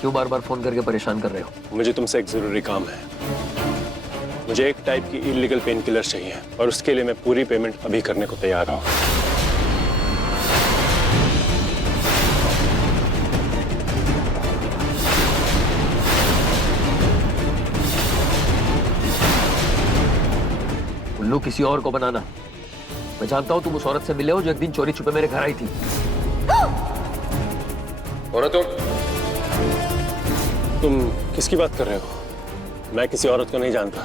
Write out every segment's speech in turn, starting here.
क्यों बार बार फोन करके परेशान कर रहे हो? मुझे तुमसे एक जरूरी काम है। मुझे एक टाइप की इलीगल पेन किलर चाहिए और उसके लिए मैं पूरी पेमेंट अभी करने को तैयार हूँ। उल्लू किसी और को बनाना। मैं जानता हूँ तुम उस औरत से मिले हो जो एक दिन चोरी छुपे मेरे घर आई थी। औरत हो? तुम किसकी बात कर रहे हो? मैं किसी औरत को नहीं जानता।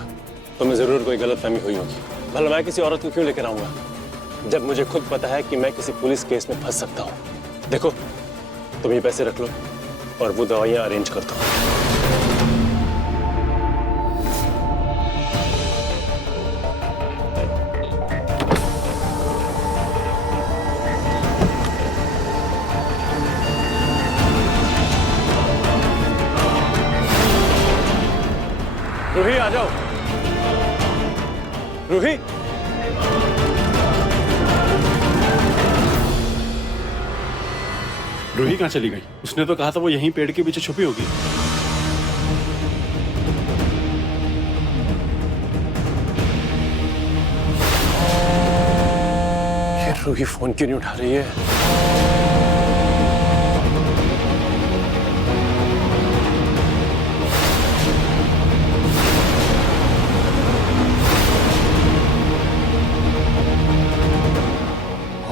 तुम्हें जरूर कोई गलतफहमी हुई होगी। भला मैं किसी औरत को क्यों लेकर आऊंगा जब मुझे खुद पता है कि मैं किसी पुलिस केस में फंस सकता हूँ। देखो, तुम ये पैसे रख लो और वो दवाइयां अरेंज कर दो। रूही, आ जाओ। रूही, रूही कहाँ चली गई? उसने तो कहा था वो यहीं पेड़ के पीछे छुपी होगी। ये रूही फोन क्यों नहीं उठा रही है?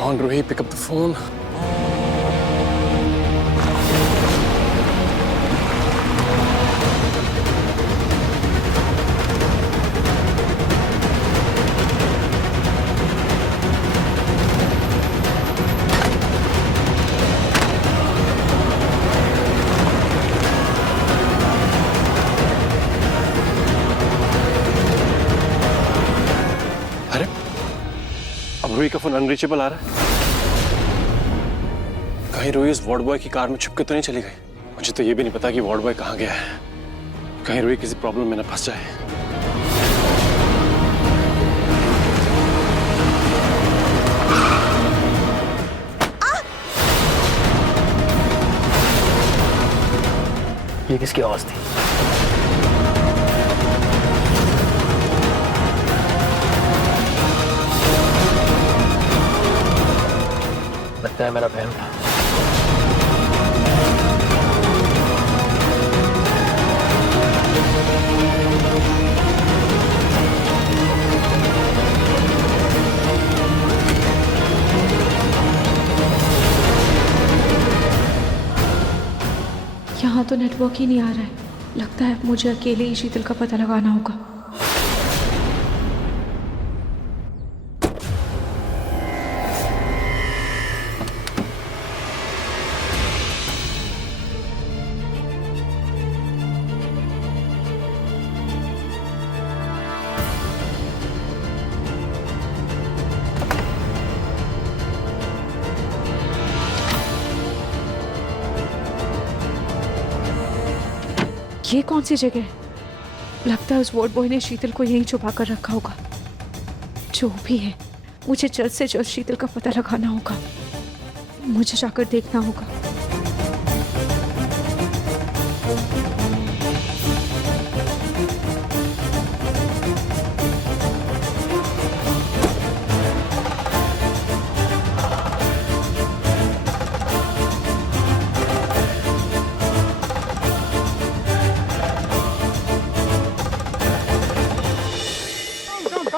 Come on, Ruhi, pick up the phone. अरे, अब रूही का फोन अनरीचेबल आ रहा है। कहीं रूही उस वार्ड बॉय की कार में छुप के तो नहीं चली गई? मुझे तो ये भी नहीं पता कि वार्ड बॉय कहाँ गया है। कहीं रूही किसी प्रॉब्लम में ना फंस जाए। ये किसकी आवाज थी? लगता है मेरा बहन था। यहाँ तो नेटवर्क ही नहीं आ रहा है। लगता है मुझे अकेले ही शीतल का पता लगाना होगा। ये कौन सी जगह है? लगता है उस वार्ड बॉय ने शीतल को यहीं छुपा कर रखा होगा। जो भी है, मुझे जल्द से जल्द शीतल का पता लगाना होगा। मुझे जाकर देखना होगा।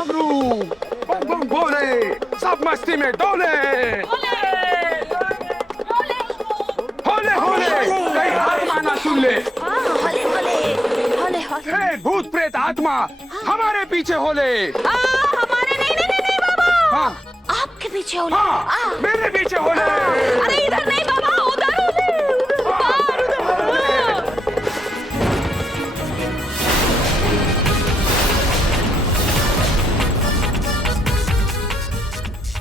बम बम बोले, सब मस्ती में डोले, होले होले, कहीं आत्मा ना सुन ले। हे भूत प्रेत आत्मा, हमारे पीछे होले। हमारे नहीं बाबा। हाँ, आपके पीछे होले। हाँ, मेरे पीछे होले। अरे इधर नहीं बाबा, उधर होले,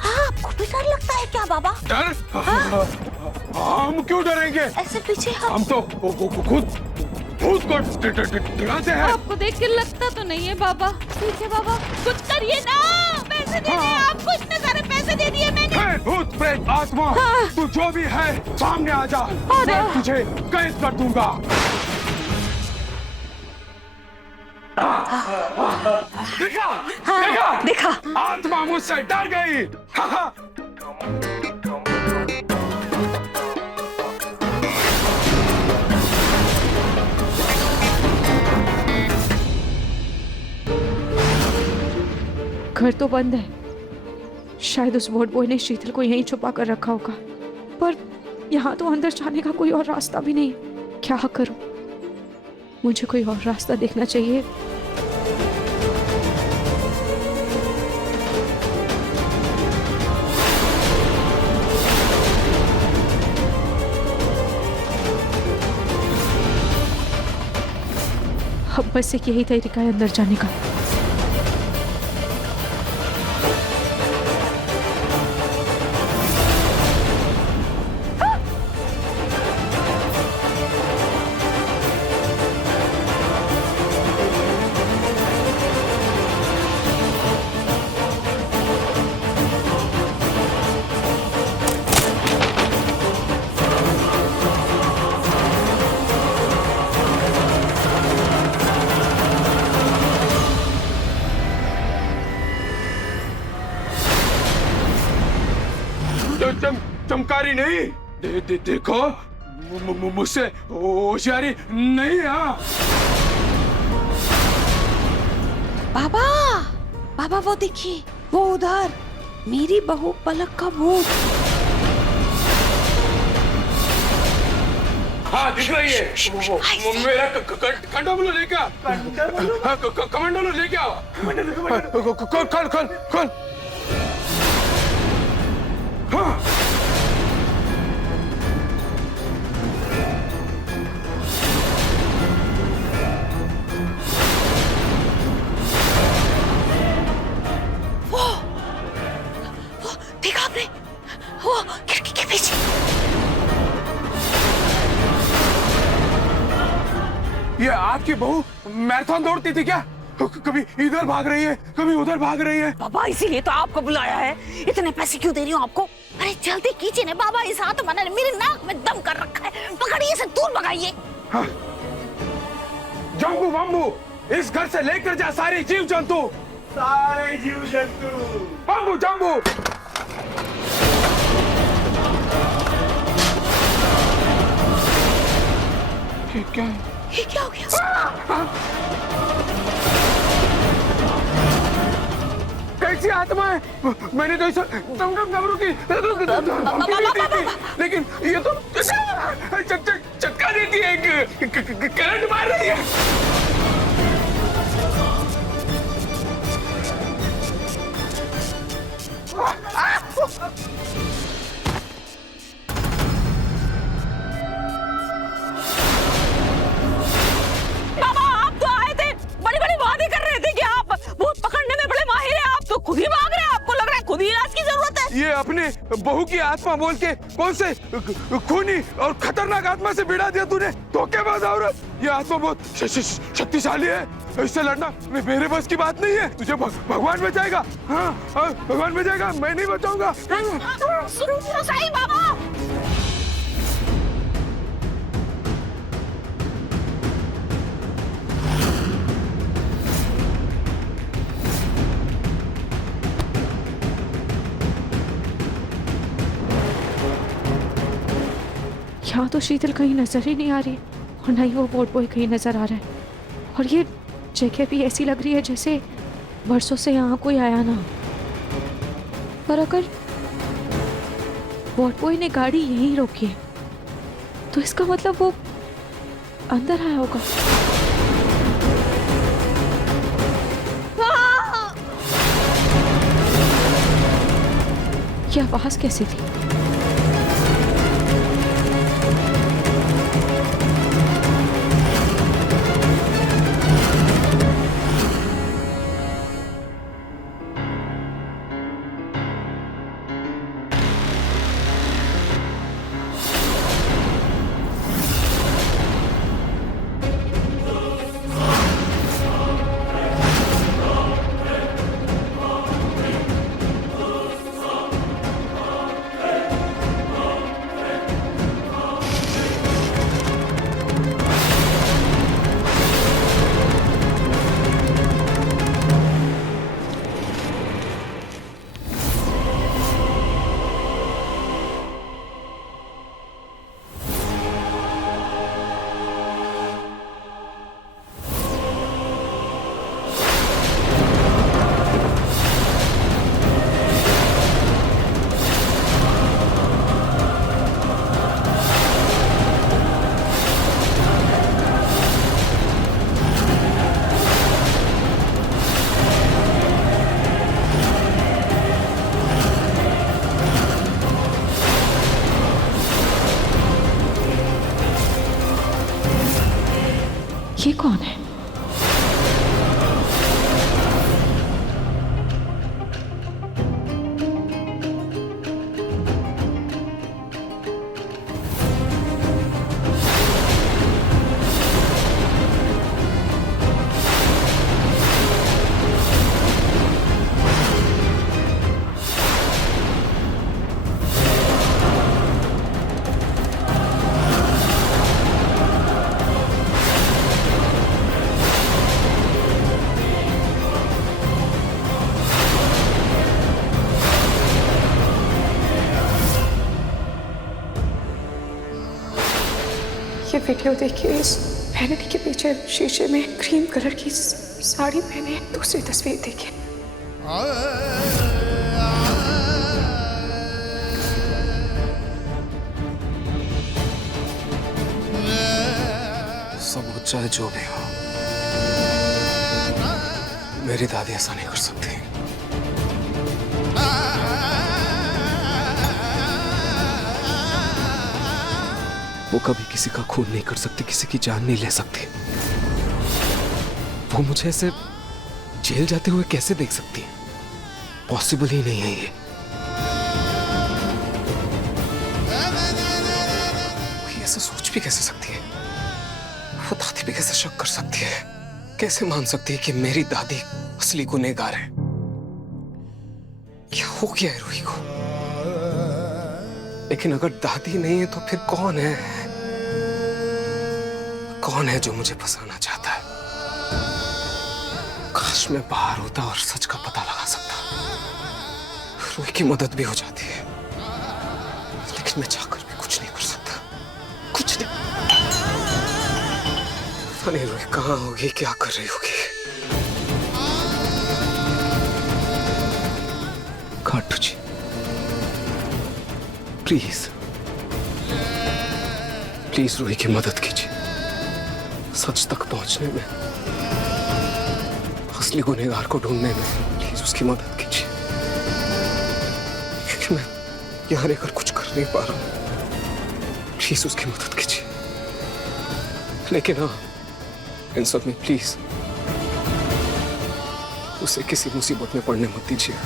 आपको भी डर लगता है क्या बाबा? डर? हम क्यों डरेंगे? ऐसे पीछे हम तो खुद भूत को डराते हैं। आपको देख के लगता तो नहीं है बाबा। ठीक है बाबा, कुछ करिए ना। पैसे दे दिए आपको, इतने सारे पैसे दे दिए मैंने। हे भूत प्रेत आत्मा, तू जो भी है सामने आ जा। मैं तुझे कैद कर दूंगा। देखा हाँ, देखा। आत्मा मुझसे डर गई। घर तो बंद है, शायद उस वोट बॉय ने शीतल को यहीं छुपा कर रखा होगा, पर यहाँ तो अंदर जाने का कोई और रास्ता भी नहीं। क्या करूं? मुझे कोई और रास्ता देखना चाहिए। अब बस एक यही तरीका है अंदर जाने का। चमकारी नहीं, देखो मुझसे होशियारी नहीं। हाँ बाबा, बाबा वो देखिए, वो उधर मेरी बहू पलक का भूत। हाँ दिख रही है। वो मेरा कंडोमलो लेके आओ। कमांडोलो लेके आओ। खोल खोल खोल। हाँ देखा आपने? वो खिड़की के पीछे। ये आपकी बहू मैराथन दौड़ती थी क्या? कभी इधर भाग रही है, कभी उधर भाग रही है। बाबा इसीलिए तो आपको बुलाया है। इतने पैसे क्यों दे रही हूँ आपको? अरे जल्दी कीजिए ना बाबा, इस हाथ में मेरे नाक में दम कर रखा है। पकड़िए, इसे दूर भगाइए। हाँ। जंबू बम्बू, इस घर से लेकर जा सारे जीव जंतु। सारे जीव जंतु। बम्बू जंबू। क्या है? ये क्या हो गया? कैसी आत्मा है? मैंने तो इसे दमदम घबरू की लेकिन ये तो चटका देती है, करंट मार रही है। बाबा आप तो आए थे, बड़ी बड़ी बातें कर रहे थे कि आप भूत पकड़ने में बड़े माहिर हैं। आप तो खुद ही भाग रहे हैं। आपको लग रहा है खुद ही इलाज की जरूरत है। ये अपने बहू की आत्मा बोल के कौन से खूनी और खतरनाक आत्मा से भिड़ा दिया तूने? धोखेबाज औरत। ये आत्मा बहुत शक्तिशाली है, इससे लड़ना मेरे बस की बात नहीं है। तुझे भगवान बचाएगा। हाँ भगवान बचाएगा, मैं नहीं बचाऊंगा। शुरू करो सही बाबा। यहाँ तो शीतल कहीं नजर ही नहीं आ रही और ना ही वो वोट बॉय कहीं नजर आ रहा है। और ये जगह भी ऐसी लग रही है जैसे वर्षों से यहाँ कोई आया ना। पर अगर वोट बॉय ने गाड़ी यहीं रोकी है तो इसका मतलब वो अंदर आया होगा। ये आवाज कैसी थी? ये कौन है? ये वीडियो देखिए, इस पहनने के पीछे शीशे में क्रीम कलर की साड़ी पहने दूसरी तस्वीर देखिए। सब कुछ चाहे जो भी हो, मेरी दादी ऐसा नहीं कर सकती। वो कभी किसी का खून नहीं कर सकती, किसी की जान नहीं ले सकती। वो मुझे ऐसे जेल जाते हुए कैसे देख सकती है? पॉसिबल ही नहीं है ये। वो ऐसा सोच भी कैसे सकती है? वो दादी भी कैसे शक कर सकती है? कैसे मान सकती है कि मेरी दादी असली गुनहगार है? क्या हो गया है रूही को? लेकिन अगर दादी नहीं है तो फिर कौन है? कौन है जो मुझे फंसाना चाहता है? काश मैं बाहर होता और सच का पता लगा सकता। रूही की मदद भी हो जाती है, लेकिन मैं चाहकर भी कुछ नहीं कर सकता। कुछ नहीं। पता नहीं रूही कहाँ होगी, क्या कर रही होगी। काटू जी, प्लीज प्लीज रूही की मदद कीजिए। सच तक पहुंचने में, असली गुनहगार को ढूंढने में प्लीज उसकी मदद कीजिए। क्योंकि मैं यहां रहकर कुछ कर नहीं पा रहा हूं। प्लीज उसकी मदद कीजिए। लेकिन हाँ, इन सब में प्लीज उसे किसी मुसीबत में पड़ने मत दीजिए।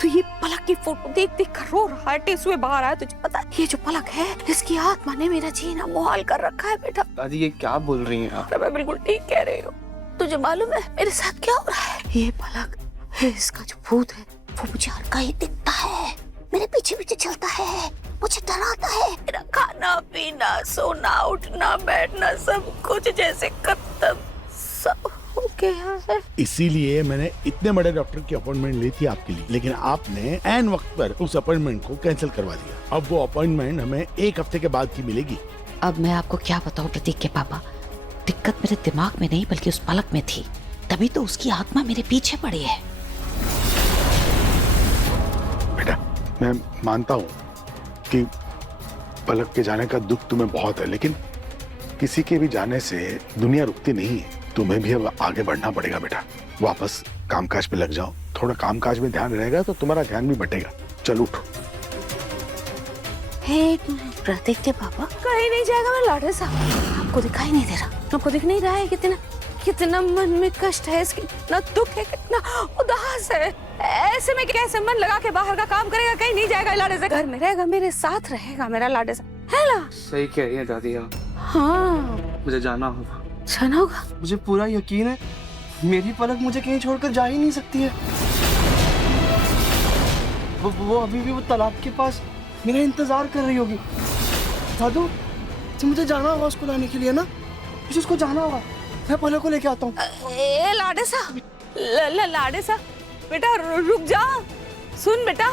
तो ये पलक की फोटो देख देख कर रो रहा है, टेसुए बाहर आया। तुझे पता है ये जो पलक है, इसकी आत्मा ने मेरा जीना मुहाल कर रखा है बेटा। दादी ये क्या बोल रही हैं आप? मैं बिल्कुल ठीक कह रही हूँ। तुझे मालूम है मेरे साथ क्या हो रहा है? ये पलक है, इसका जो भूत है वो मुझे हर कहीं दिखता है, मेरे पीछे पीछे चलता है, मुझे डराता है। मेरा खाना पीना, सोना, उठना, बैठना सब कुछ जैसे खत्म सब हो गया है। इसीलिए मैंने इतने बड़े डॉक्टर की अपॉइंटमेंट ली थी आपके लिए, लेकिन आपने ऐन वक्त पर उस अपॉइंटमेंट को कैंसिल करवा दिया। अब वो अपॉइंटमेंट हमें 1 हफ्ते के बाद की मिलेगी। अब मैं आपको क्या बताऊं प्रतीक के पापा, दिक्कत मेरे दिमाग में नहीं बल्कि उस पलक में थी, तभी तो उसकी आत्मा मेरे पीछे पड़ी है। बेटा, मैं मानता हूँ कि पलक के जाने का दुख तुम्हें बहुत है, लेकिन किसी के भी जाने से दुनिया रुकती नहीं है। तुम्हें भी अब आगे बढ़ना पड़ेगा बेटा। वापस कामकाज पे लग जाओ। थोड़ा कामकाज में ध्यान रहेगा तो तुम्हारा ध्यान भी बटेगा। चलो उठो। प्रतीक के पापा कहीं नहीं जाएगा मैं लाडे साहब। आपको दिखाई नहीं दे रहा? आपको दिख नहीं रहा है कितना कितना मन में कष्ट है, इसकी कितना दुख है, कितना उदास है। ऐसे में कैसे मन लगा के बाहर का काम करेगा? कहीं नहीं जाएगा लाडे से, घर में रहेगा, मेरे साथ रहेगा मेरा लाडे से, है ना? सही कह रही है दादी आप। हाँ, मुझे जाना होगा। जाना होगा? मुझे पूरा यकीन है मेरी पलक मुझे कहीं छोड़कर जा ही नहीं सकती है। वो अभी भी वो तालाब के पास मेरा इंतजार कर रही होगी। दादू, तो मुझे जाना होगा उसको लाने के लिए ना, मुझे उसको जाना होगा। मैं पलक को लेके आता हूँ। लाडे साहब, लाडे साहब बेटा रुक जा, सुन बेटा।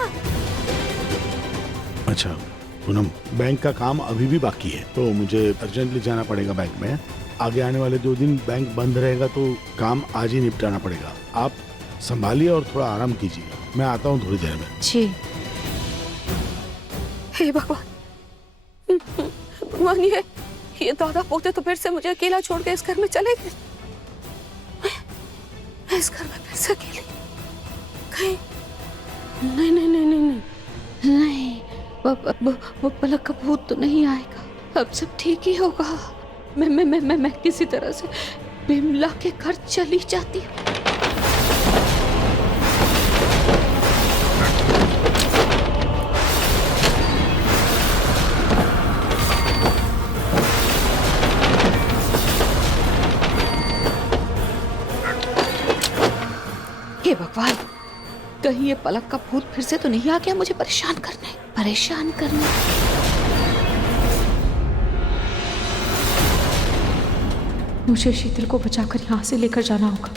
अच्छा पूनम, बैंक का काम अभी भी बाकी है तो मुझे अर्जेंटली जाना पड़ेगा बैंक में। आगे आने वाले 2 दिन बैंक बंद रहेगा तो काम आज ही निपटाना पड़ेगा। आप संभालिए और थोड़ा आराम कीजिए। मैं आता हूँ थोड़ी देर में। जी। हे भगवान, भगवान ये दादा पोते तो फिर से मुझे अकेला छोड़ के इस घर में चले गए। मैं इस घर में फिर से अकेली कहीं? नहीं नहीं नहीं नहीं नहीं नहीं, वो पलक का भूत तो नहीं आएगा, अब सब ठीक ही होगा। मैं किसी तरह से बिमला के घर चली जाती हूँ। हे भगवान, कहीं ये पलक का भूत फिर से तो नहीं आ गया मुझे परेशान करने। मुझे शीतल को बचाकर यहाँ से लेकर जाना होगा।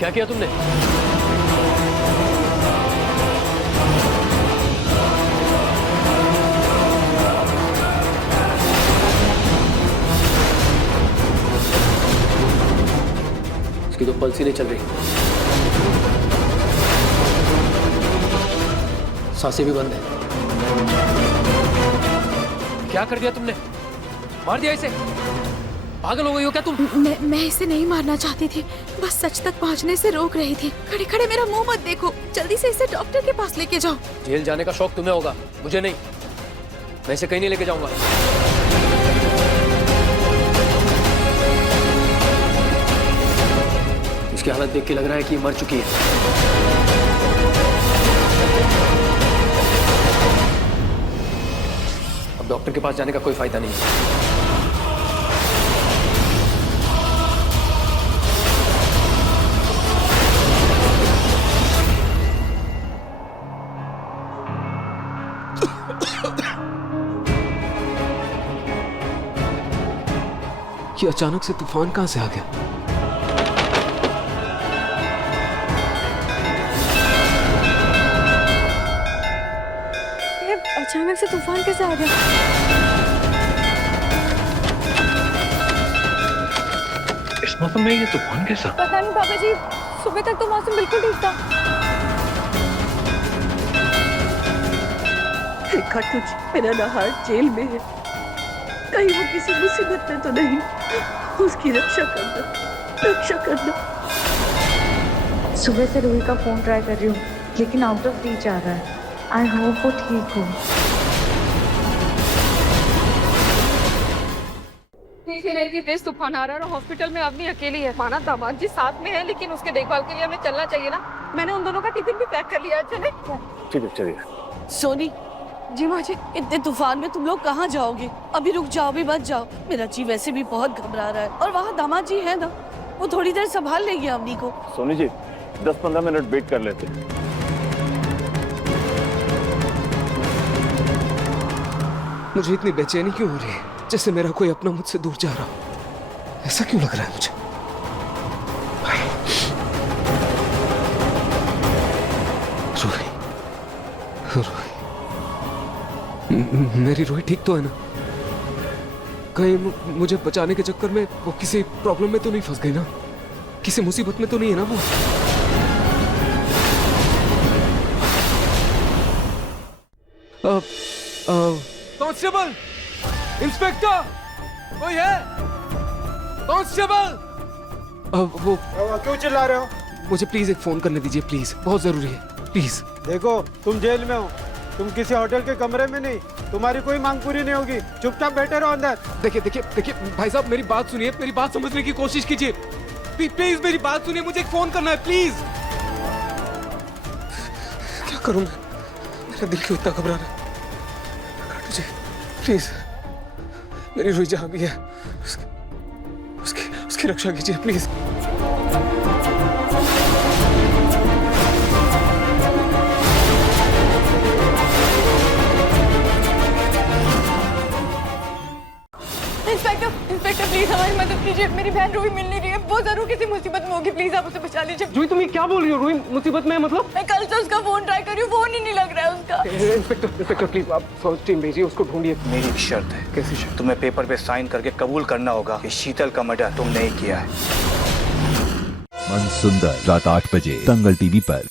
क्या किया तुमने? इसकी तो पल्स ही नहीं चल रही, सांसें भी बंद है। क्या कर दिया तुमने? मार दिया इसे? पागल हो गई हो क्या तुम? मैं इसे नहीं मारना चाहती थी, बस सच तक पहुंचने से रोक रही थी। खड़े खड़े मेरा मुंह मत देखो, जल्दी से इसे डॉक्टर के पास लेके जाओ। जेल जाने का शौक तुम्हें होगा, मुझे नहीं। मैं इसे कहीं नहीं लेके जाऊंगा। इसकी हालत देख के लग रहा है कि ये मर चुकी है। अब डॉक्टर के पास जाने का कोई फायदा नहीं है। ये अचानक से तूफान कहां से आ गया? अचानक से तूफान कैसे आ गया? इस मौसम में ये तूफान कैसा? पता नहीं पापा जी, सुबह तक तो मौसम बिल्कुल ठीक था। देखा तुझ, मेरा नहार जेल में है, कहीं वो किसी मुसीबत में तो नहीं। उसकी रक्षा करना। सुबह से रूही का फोन ट्राई कर रही हूँ, लेकिन आउट ऑफ रीच आ रहा है। आई होप वो ठीक हो। तेज तूफान आ रहा है और हॉस्पिटल में अवनी अकेली है। माना दामाद जी साथ में है, लेकिन उसके देखभाल के लिए हमें चलना चाहिए ना। मैंने उन दोनों का टिफिन भी पैक कर लिया। चले? ठीक है, चलिए। सोनी, जी माँ जी। इतने तूफान में तुम लोग कहाँ जाओगे? अभी रुक जाओ, भी मत जाओ। मेरा जी वैसे भी बहुत घबरा रहा है, और वहाँ दामाद जी है ना, वो थोड़ी देर संभाल लेंगे अवनी को। सोनी जी, 10-15 मिनट वेट कर लेते हैं। मुझे इतनी बेचैनी क्यों हो रही है, जैसे मेरा कोई अपना मुझसे दूर जा रहा हो? ऐसा क्यों लग रहा है मुझे? रोही, मेरी रोही ठीक तो है ना? कहीं मुझे बचाने के चक्कर में वो किसी प्रॉब्लम में तो नहीं फंस गई ना? किसी मुसीबत में तो नहीं है ना वो? कांस्टेबल, इंस्पेक्टर, कोई है? कांस्टेबल, वो क्यों चिल्ला रहे हो? मुझे प्लीज एक फोन करने दीजिए, प्लीज, बहुत जरूरी है, प्लीज। देखो, तुम जेल में हो, तुम किसी होटल के कमरे में नहीं, तुम्हारी कोई मांग पूरी नहीं होगी, चुपचाप बैठे रहो अंदर। देखिए देखिए देखिए भाई साहब, मेरी बात सुनिए, मेरी बात समझने की कोशिश कीजिए। प्लीज मेरी बात सुनिए, मुझे एक फोन करना है प्लीज। क्या करूं मैं, मेरा दिल क्यों इतना घबरा रहा है। काटू जी प्लीज, मेरी रुई जहां भी है उसकी रक्षा कीजिए प्लीज। इंस्पेक्टर प्लीज हमारी मदद कीजिए, मेरी बहन रूही मिल नहीं रही है, वो जरूर किसी मुसीबत में होगी, प्लीज आप उसे बचा लीजिए। जूही तुम ये क्या बोल रही हो, रूही मुसीबत में है मतलब? मैं कल से उसका फोन ट्राई कर रही हूँ, फोन ही नहीं लग रहा है उसका। इंस्पेक्टर प्लीज आप फर्स्ट टीम भेजिए, उसको ढूंढिए। मेरी एक शर्त है। कैसी शर्त? तुम्हें पेपर पे साइन करके कबूल करना होगा कि शीतल का मर्डर तुमने ही किया है। मन सुंदर रात 8 बजे दंगल टीवी पर।